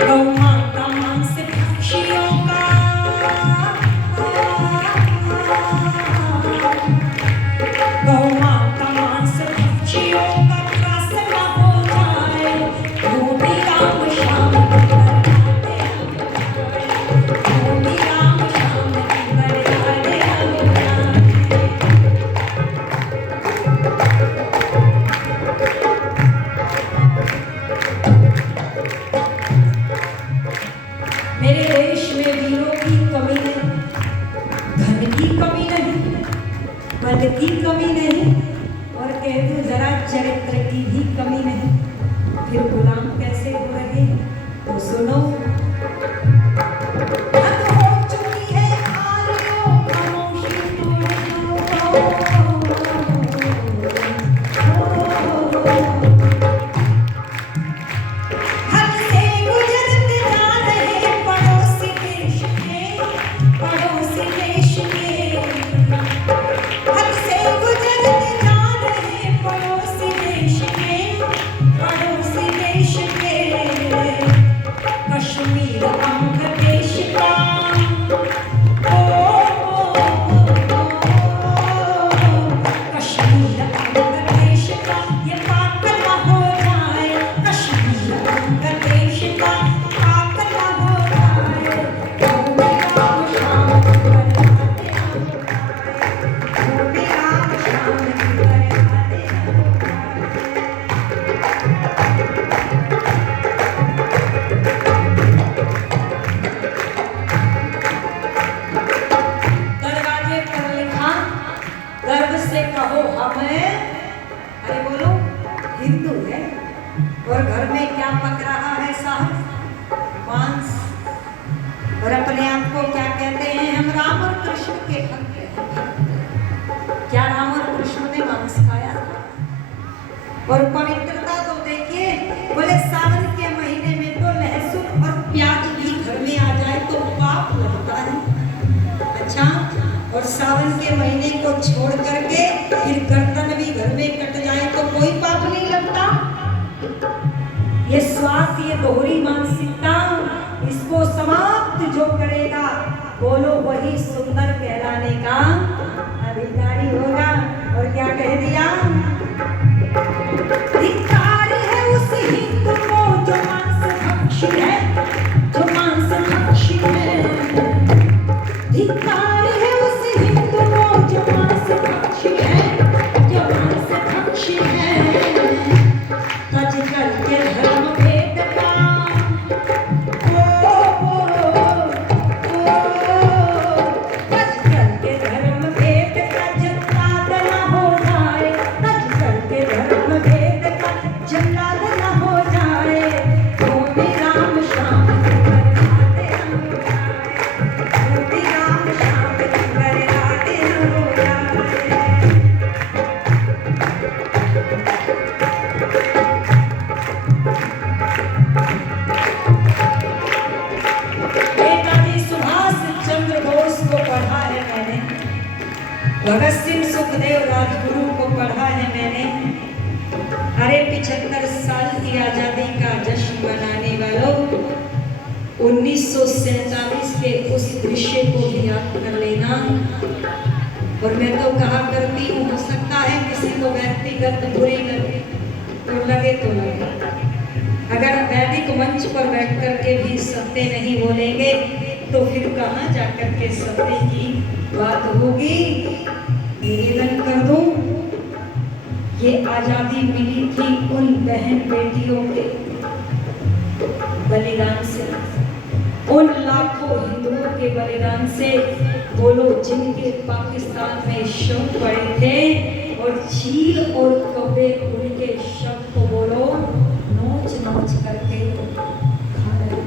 गौ माता मांस पक्षियों का, गौ माता मांस पक्षियों का त्रास न हो जाए, वो भी राम श्याम की बरसाते, वो भी राम श्याम की बरसाते हम जाए। मेरे देश में वीरों की कमी नहीं, धन की कमी नहीं, बल की कमी नहीं, और कह दूं जरा चरित्र की भी कमी नहीं। फिर गुलाम कैसे हो रहे तो सुनो। हद हो चुकी है आलियों खामोशी हद से गुजरते जा रहे पड़ोसी देश के, पड़ोसी देश के, हद से गुजरते जा रहे पड़ोसी देश के, पड़ोसी देश के, कश्मीर अंग देश का, कश्मीर अंग देश का ये पाक न हो जाए, कश्मीर अंग देश का पाक न हो जाए, वो भी राम श्याम की बरसाते हम जाए, वो भी राम श्याम की बरसाते हम जाए। दरवाजे पर लिखा, गर्व से कहो हमें, अरे बोलो हिंदू है, और घर में क्या पक रहा है साहब, मांस, और अपने आप को क्या कहते हैं, हम राम और कृष्ण के भक्त हैं। क्या राम और कृष्ण ने मांस खाया था? और पवित्रता तो देखिए, बोले सावन के महीने में तो लहसुन और प्याज भी घर में आ जाए तो पाप लगता है। अच्छा, और सावन के महीने को छोड़ करके फिर गर्दन भी घर में कट जाए तो कोई पाप नहीं लगता। ये स्वार्थ, ये दोहरी मानसिकता, इसको समाप्त जो करेगा, बोलो वही सुंदर कहलाने का अधिकारी होगा। और क्या कह दिया, धिक्कार है उस हिंदू को जो मांस भक्षी है, जो मांस भक्षी है, धिक्कार है उस हिंदू को जो मांस भक्षी है, जो मांस भक्षी है, तज करके धर्म भेद का, तज करके धर्म भेद का जल्लाद न हो जाए, तज करके धर्म भेद का जल्लाद न हो जाए, वो भी राम श्याम की बरसाते हम जाए, वो भी राम श्याम की बरसाते हम जाए। नेताजी सुभाष चंद्र बोस को पढ़ा है मैंने, भगत सिंह सुखदेव राजगुरु को पढ़ा है मैंने। अरे 75 साल की आजादी का जश्न मनाने वालों, 1947 के उस दृश्य को भी याद कर लेना। और मैं तो कहा करती हूँ, हो सकता है किसी को व्यक्तिगत बुरी लगे तो लगे तो लगे, अगर वैदिक मंच पर बैठ कर के भी सत्य नहीं बोलेंगे तो फिर कहाँ जाकर के सत्य की बात होगी। निवेदन कर दूं, ये आजादी मिली थी उन बहन बेटियों के बलिदान से, उन लाखों हिंदुओं के बलिदान से, बोलो जिनके पाकिस्तान में शव पड़े थे, और चील और कौवे उनके शव को बोलो नोच नोच करके खा रहे।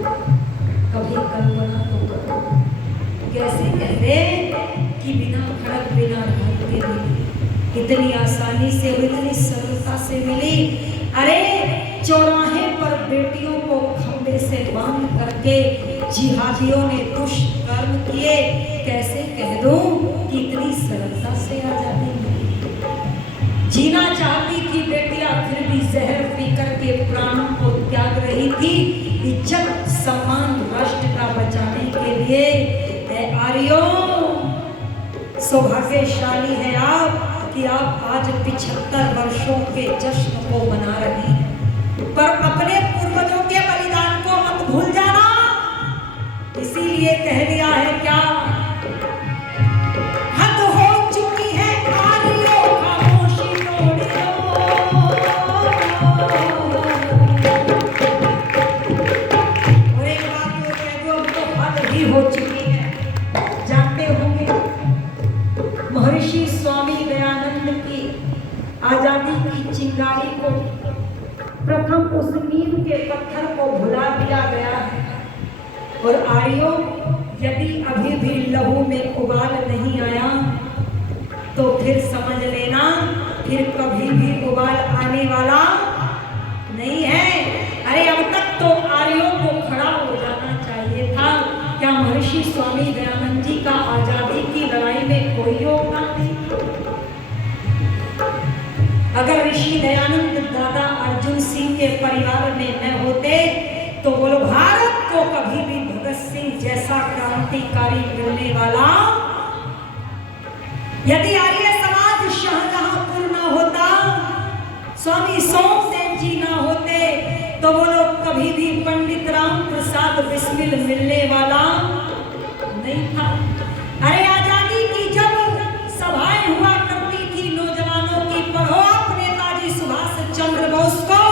कभी कल्पना तो करो, कैसे कहते कि बिना खड़क बिना ढाल के मिली, इतनी आसानी से और इतनी सरलता से मिली। अरे चौराहे पर बेटियों को खंबे से बांध करके जिहादियों ने दुष्कर्म किए, कैसे कह दूं कि इतनी सरलता से आजादी मिली। जीना चाहती थी बेटियां, फिर भी जहर पी करके प्राणों को त्याग रही थी। इज्जत कहेंगे, ऐ आर्यो, सौभाग्यशाली है आप कि आप आज 75 वर्षों के जश्न को मना रहे हैं, पर अपने पूर्वजों के बलिदान को मत भूल जाना। इसीलिए कह दिया है क्या, हद हो चुकी है आर्यो, खामोशी तोड़ दो। और एक बात तो कह दो, अब तो हद ही हो चुकी है। जानते होंगे महर्षि स्वामी दयानंद की आजादी की चिंगारी को प्रथम उस नीम के पत्थर को भुला दिया गया है। और आर्यो, यदि अभी भी लहू में उबाल नहीं आया तो फिर समझ लेना फिर कभी भी उबाल आने वाला नहीं है। अरे अब तक तो आर्यो को खड़ा हो जाना चाहिए था। क्या महर्षि स्वामी दयानंद जी का आजादी की लड़ाई में कोई योगदान नहीं? अगर ऋषि दयानंद दादा अर्जुन सिंह के परिवार में न होते तो बोलो भारत को कभी भी भगत सिंह जैसा क्रांतिकारी मिलने वाला। यदि आर्य समाज शाहजहांपुर ना होता, स्वामी सोमदेव जी ना होते तो बोलो कभी भी पंडित राम प्रसाद बिस्मिल मिलने वाला नहीं था। अरे आजादी की जब सभाएं हुआ करती थी नौजवानों की, पढ़ो आप नेताजी सुभाष चंद्र बोस को।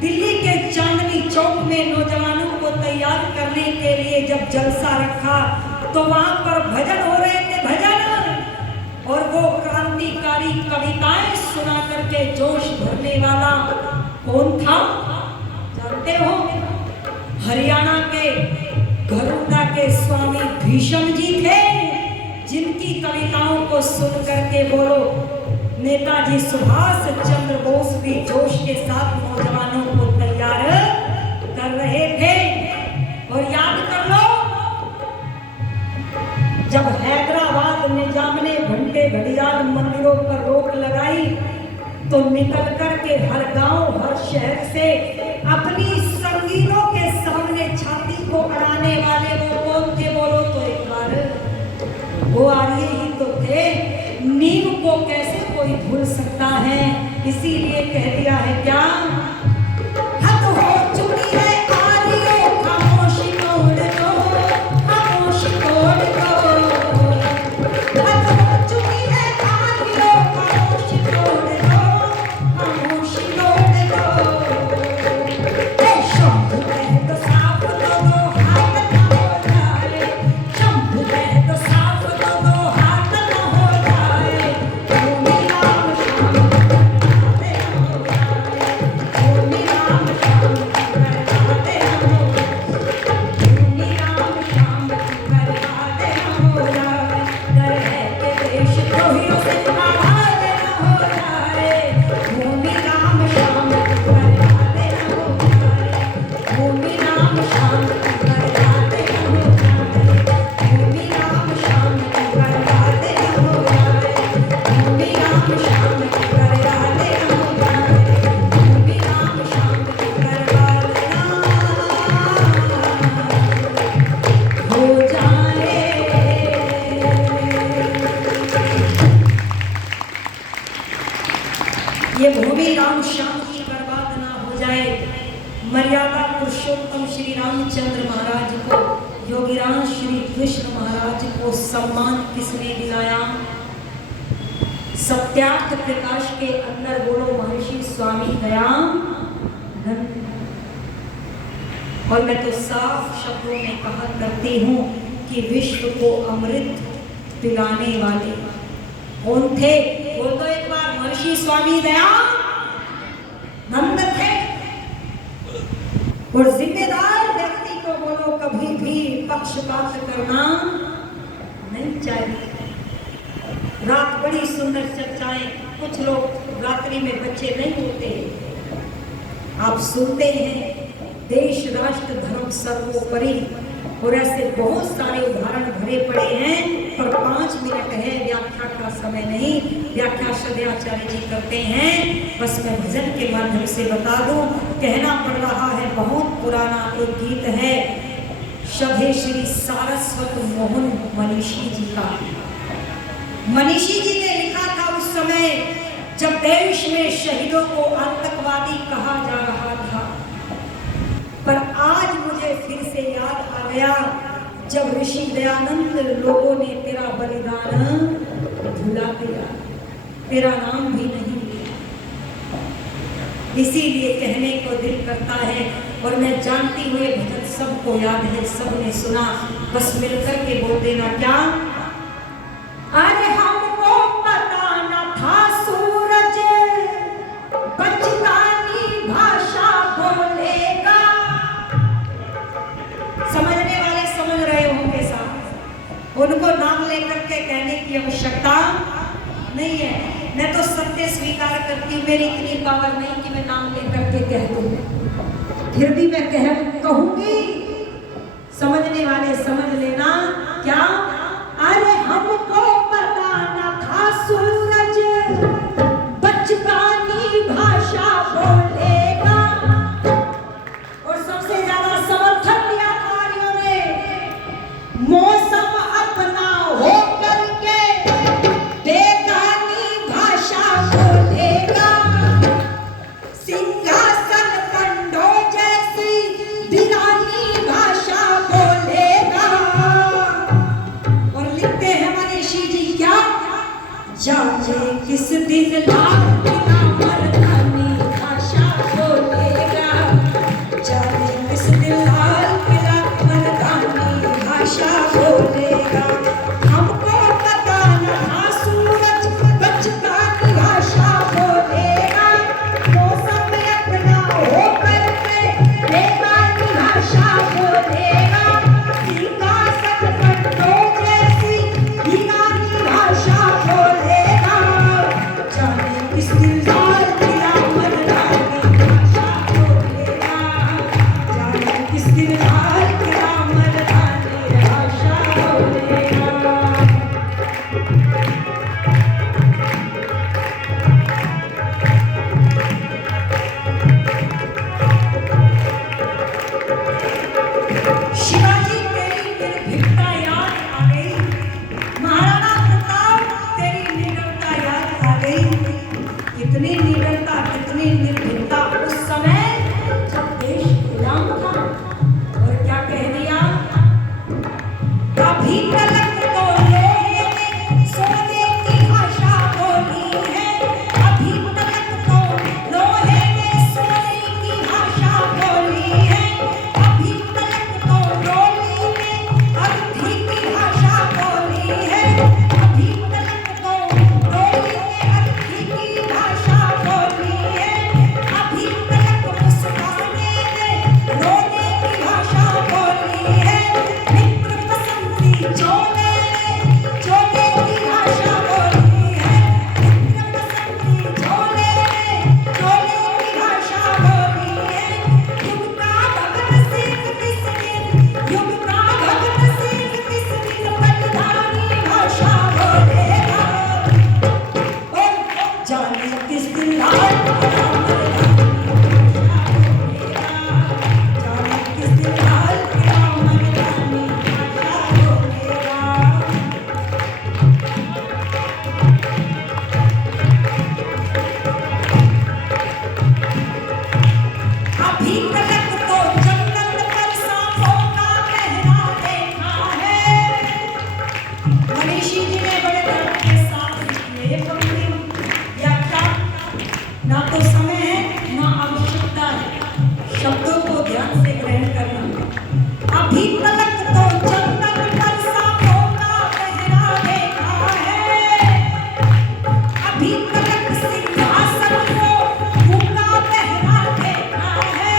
दिल्ली के चांदनी चौक में नौजवानों को तैयार करने के लिए जब जलसा रखा तो वहां पर भजन हो रहे थे, भजन, और वो क्रांतिकारी कविताएं सुना करके जोश भरने वाला कौन था जानते हो? हरियाणा के घरोंदा के स्वामी भीष्म जी थे, जिनकी कविताओं को सुन करके बोलो नेताजी सुभाष चंद्र बोस भी जोश के साथ नौजवानों को तैयार कर रहे थे। और याद कर लो, जब हैदराबाद निजाम ने घंटे घड़ियाल मंदिरों पर रोक लगाई तो निकल कर के हर गांव हर शहर से अपनी संगीनों के सामने छाती को अड़ाने वाले वो कौन थे बोलो तो एक बार वो आर्य ही तो थे। नीम को कैसे कोई भूल सकता है? इसीलिए कह दिया है क्या, हद हो चुकी है आर्यो, खामोशी तोड़ दो, खामोशी तोड़ दो। हद हो चुकी है आर्यो, खामोशी तोड़ दो, खामोशी तोड़ दो। शंभु कह दो साफ दो दो हाथ न हो जाए, शंभु कह दो साफ दो दो हाथ न हो जाए। भूमि राम श्याम करवाते हो जाए, भूमि राम श्याम करवाते हो, भूमि राम श्याम करवाते हो जाए। डर है कि देश द्रोहियों से आबाद न हो जाए, भूमि राम श्याम करवाते हो जाए, भूमि राम श्याम करवाते हो जाए, भूमि राम श्याम करवाते हो जाए, भूमि राम श्याम करवाते हो जाए, भूमि राम श्याम करवाते हो जाए। ये भूमि राम श्याम की बर्बाद ना हो जाए। मर्यादा पुरुषोत्तम श्री रामचंद्र महाराज को, योगीराज श्री कृष्ण महाराज को सम्मान किसने दिलाया? सत्यार्थ प्रकाश के अंदर बोलो महर्षि स्वामी दयानंद। और मैं तो साफ शब्दों में कहा करती हूँ कि विश्व को अमृत पिलाने वाले कौन थे? बोल दो एक बार, महर्षि स्वामी दयानंद थे। और जिम्मेदार व्यक्ति को बोलो कभी भी पक्षपात करना नहीं चाहिए। रात बड़ी सुंदर चर्चाएं, कुछ लोग रात्रि में बच्चे नहीं होते, आप सुनते हैं देश राष्ट्र धर्म सर्वोपरि, और ऐसे बहुत सारे उदाहरण भरे पड़े हैं, पर 5 मिनट है, व्याख्या का समय नहीं। व्याख्या श्रद्धाचार्य जी करते हैं, बस मैं भजन के माध्यम से बता दूं। कहना पड़ रहा है, बहुत पुराना एक गीत है, शब्द है श्री सारस्वत मोहन मनीषी जी का। मनीषी जी ने लिखा था उस समय जब देश में शहीदों को आतंकवादी कहा जा रहा था, पर आज मुझे फिर से याद आ गया जब ऋषि दयानंद लोगों ने तेरा बलिदान भुला दिया, तेरा नाम भी नहीं लिया। इसीलिए कहने को दिल करता है, और मैं जानती हुए भजन सबको याद है, सबने सुना, बस मिलकर के बोल देना क्या। अरे हमको पता न था सूरज बचकानी भाषा बोलेगा। समझने वाले समझ रहे होंगे साहब, उनको नाम लेकर के कहने की आवश्यकता नहीं है। मैं तो सत्य स्वीकार करती हूँ, मेरी इतनी पावर नहीं कि मैं नाम लेकर के कह दूँ, फिर भी मैं कहूंगी, समझने वाले समझ लेना क्या। अरे हमको पता न था सूरज बचकानी भाषा बोलेगा। और सबसे ज्यादा समर्थन दिया कार्यों ने, मौसम अपना हो करके बेगानी भाषा बोलेगा। सिंहासन कंडो जैसी वीरानी भाषा बोलेगा। और लिखते हैं मनीषी जी क्या, जाने किस दिन लाल किला मर्दानी भाषा बोलेगा। जाने किस दिन लाल किला मर्दानी भाषा बोलेगा। हमको पता न था सूरज बचकानी भाषा बोलेगा। मौसम अपना हो करके बेगानी भाषा बोलेगा। सिंहासन कंडो जैसी वीरानी भाषा बोलेगा। जाने किस दिन लाल किला मर्दानी भाषा बोलेगा। जाने किस दिन लाल किला मर्दानी भाषा बोलेगा। शिवाजी तेरी निर्भीकता याद आ गई, महाराणा प्रताप तेरी निडरता याद आ गई। कितनी निडरता, कितनी निर्भीकता उस समय जब देश गुलाम था। और क्या कह दिया, अभी तलक तो लोहे ने सोने की भाषा बोली है। अभी तलक तो लोहे ने सोने की भाषा बोली है। अभी तलक तो डोली ने अर्थी की भाषा बोली है। अभी तलक तो डोली ने अर्थी की भाषा बोली है। अभी तलक मुस्काने ने रोने की भाषा बोली है। मित्र पसंदी चोले ने चोले की भाषा बोली है। मित्र पसंदी चोले ने चोले की भाषा बोली है। युग का भगत सिंह किस दिन, युग का भगत सिंह किस दिन बलिदानी भाषा बोलेगा। और जाने किस दिन लाल किला मर्दानी भाषा बोलेगा। जाने किस दिन लाल किला मर्दानी भाषा बोलेगा। अभी तलक तो जंगल पर सांपों का पहरा देखा है। मनीषी जी ने बड़े दर्द के साथ ये पंक्ति या क्या, ना तो समय है ना आवश्यकता है, शब्दों को ध्यान से ग्रहण करना। अभी तलक तो जंगल पर सांपों का पहरा देखा है। अभी तलक सिंहासन को भूखा पहरा देखा है।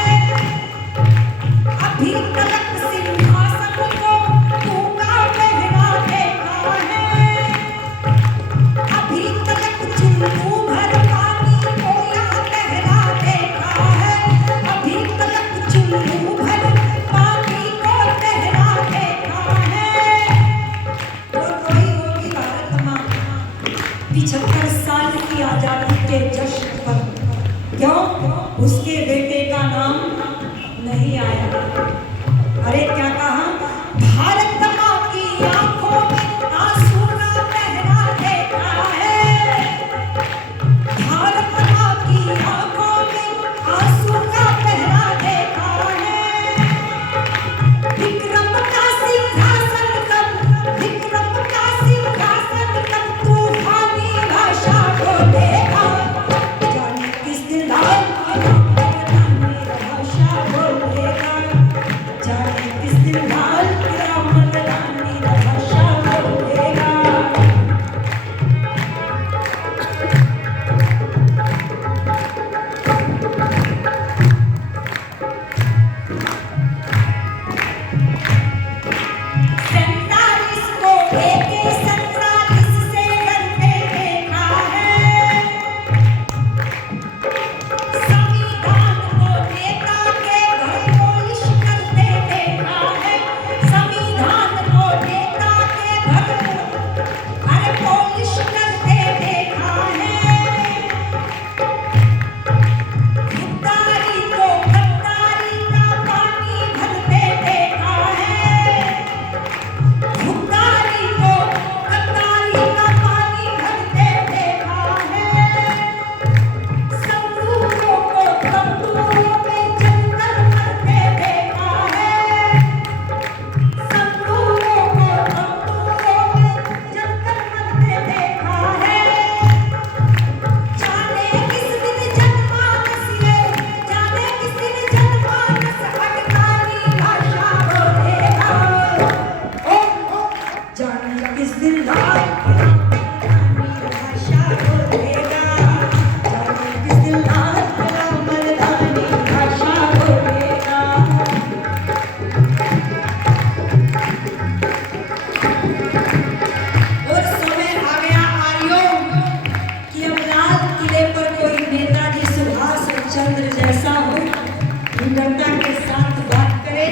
नम्रता के साथ बात करें,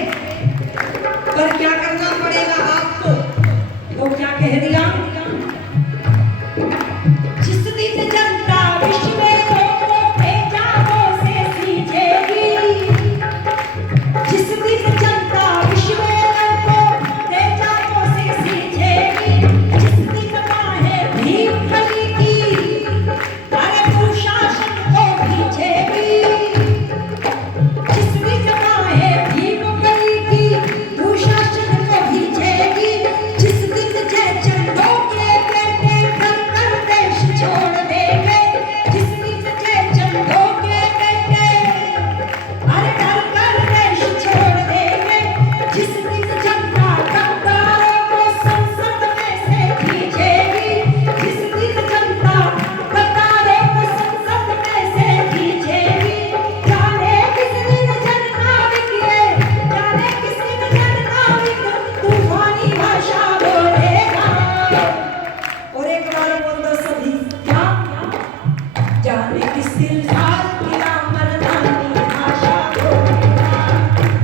पर क्या करना पड़ेगा आपको? वो क्या कह दिया? जिस दिन जनता विश्व में लोगों पे जागो से सींचेगी, जिस दिन जनता विश्व में लोगों पे जागो से सींचेगी, जिस दिन बाहें भीम गली की अरे दुशासन को खींचेगी, जिस दिन बाहें भीम गली की दुशासन को खींचेगी, जिस दिन जय चंदो के बेटे घर कर देश छोड़ देंगे, जिस दिन जय चंदो के बेटे अरे घर कर देश छोड़ देंगे, जिस दिन जनता गद्दारों को संसद में से खींचेगी, जिस दिन जनता गद्दारों को संसद में से खींचेगी, जाने किस दिन जननायक ये, जाने किस दिन जननायक तूफानी भाषा बोलेगा। और एक बार बोल दो सभी, क्या जाने किस दिन भारतीय मर्दानी भाषा बोलेगा,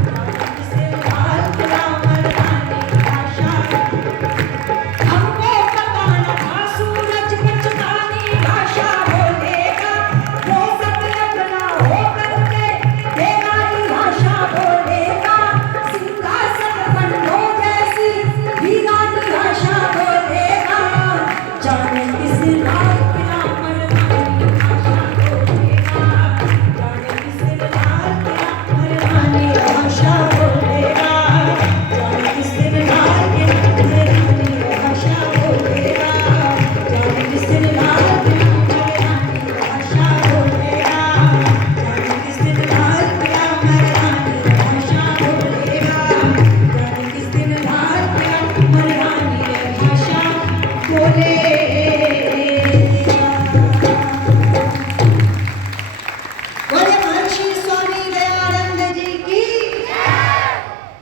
जाने किस दिन भारतीय मर्दानी भाषा। हमको पता न था सूरज बचतानी भाषा बोलेगा, वो सब अपना होकर के बेगानी भाषा बोलेगा, सिंहासन बंदो जैसी वीरानी भाषा बोलेगा, जाने किस दिन भारतीय मर्दानी भाषा बोलेगा, जाने किस दिन भारतीय मर्दानी भाषा बोलेगा, जाने किस दिन भारतीय मर्दानी भाषा बोलेगा, जाने किस दिन भारतीय मर्दानी भाषा बोलेगा, जाने किस दिन भारतीय मर्दानी भाषा बोलेगा, जाने किस दिन भारतीय मर्दानी भाषा बोलेगा। बोले महर्षि स्वामी दयानंद जी की,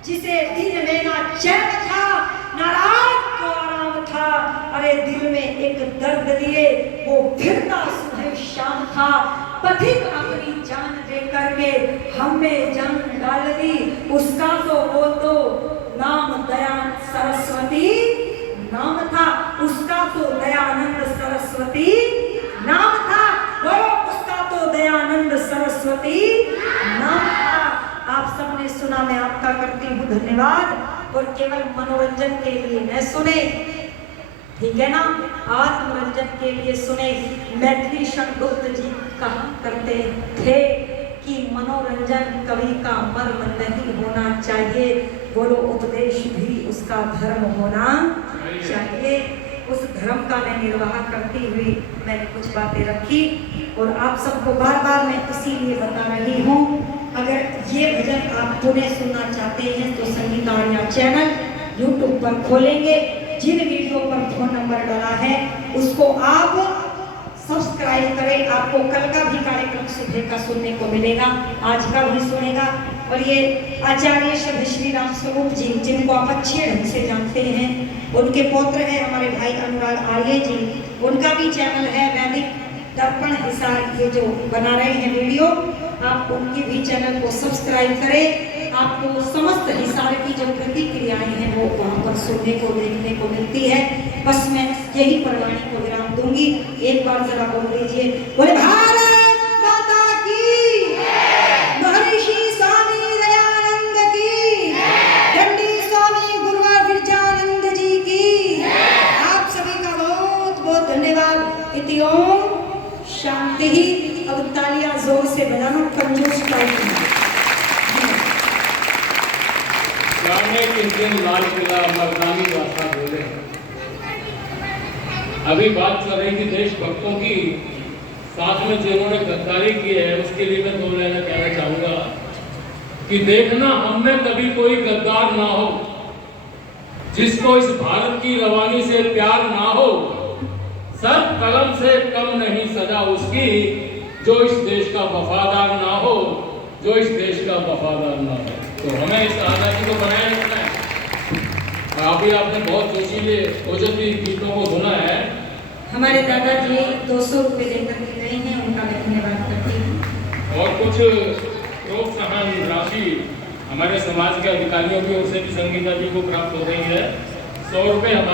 जिसे दिल में ना चैन था ना रात को आराम था, अरे दिल में एक दर्द लिए वो फिरता सुबह शाम था, पथिक अपनी जान दे करके हमें जान डाल दी, उसका तो वो तो नाम दयानंद सरस्वती नाम था, उसका तो दयानंद सरस्वती नाम था, वो उसका तो दयानंद सरस्वती नाम था। आप सबने सुना, मैं आपका करती हूँ धन्यवाद। और केवल मनोरंजन के लिए न सुने, ठीक है ना, आत्मरंजन के लिए सुने। मैथिली शंकुत जी कहा करते थे कि मनोरंजन कवि का मर्म नहीं होना चाहिए, बोलो उपदेश भी उसका धर्म होना चाहिए। उस धर्म का मैं निर्वाह करती हुई मैंने कुछ बातें रखी, और आप सबको बार बार मैं इसीलिए बता रही हूँ, अगर ये भजन आप पुनः सुनना चाहते हैं तो संगीत आर्या चैनल यूट्यूब पर खोलेंगे, जिन वीडियो पर फोन नंबर डाला है उसको आप सब्सक्राइब करें, आपको कल का भी कार्यक्रम सुबह का सुनने को मिलेगा, आज का भी सुनेगा। और ये आचार्य श्री राम स्वरूप जी, जिनको आप अच्छे ढंग से जानते हैं, उनके पौत्र हैं हमारे भाई अनुराग आर्य जी, उनका भी चैनल है वैदिक दर्पण हिसार, ये जो बना रहे हैं वीडियो, आप उनके भी चैनल को सब्सक्राइब करें। आपको समस्त हिसार की जो प्रतिक्रियाएं हैं वो वहाँ पर सुनने को देखने को मिलती है। बस मैं यही परवाणी को विराम दूंगी। एक बार जरा बोल दीजिए, बोले भारत माता की, महर्षि स्वामी दयानंद की, दंडी स्वामी गुरुवार गिरजानंद जी की। आप सभी का बहुत बहुत धन्यवाद। इति ओम शांति ही। अब तालियां जोर से बजाना, कंजूस टाइप में। जाने किस दिन लाल किला मर्दानी भाषा बोले। अभी बात चल रही थी देशभक्तों की, साथ में जिन्होंने गद्दारी की है उसके लिए मैं 2 लाइन कहना चाहूंगा कि देखना हम में कभी कोई गद्दार ना हो, जिसको इस भारत की रवानी से प्यार ना हो। सर कलम से कम नहीं सजा उसकी, जो इस देश का वफादार ना हो, जो इस देश का वफादार ना हो। तो हमें इस आज़ादी को बनाए रखना है। अभी आपने बहुत जोशीले ओजस्वी गीतों को सुना है। हमारे दादाजी 200 रुपए लेकर के गए हैं, उनका मैं धन्यवाद करती हूँ। और कुछ प्रोत्साहन राशि हमारे समाज के अधिकारियों की ओर से भी संगीता जी को प्राप्त हो गई है। 100 रुपये हमारे